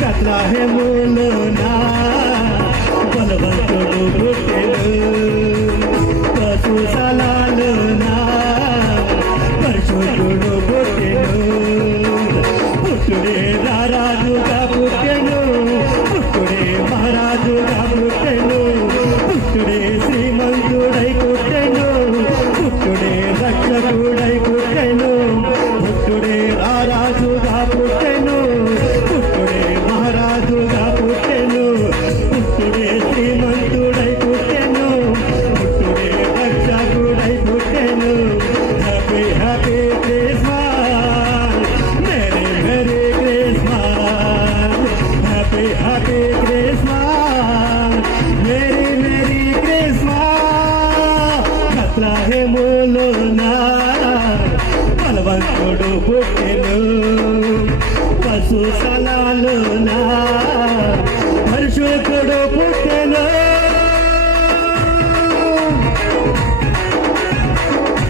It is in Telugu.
బెత్లెహేములోనా బలవంతుడు పుట్టెను. పశుశాలలోనా పరిశుద్ధుడు పుట్టెను. పుట్టుడే రారాజుగా పుట్టెను. పుట్టుడే మహారాజుగా పుట్టెను. పుట్టుడే శ్రీమంతుడై పుట్టెను. పుట్టుడే రక్షకుడై పుట్టెను. పుట్టుడే రారాజుగా పుట్టెను. పుట్టుడే మహారాజుగా పుట్టెను. పుట్టుడే శ్రీమంతుడై పుట్టెను. పుట్టుడే రక్షకుడై పుట్టెను. Happy happy Christmas, merry merry Christmas. Happy happy Christmas, merry merry Christmas. బెత్లెహేములోనా బలవంతుడు పుట్టెను. పశుశాలలోనా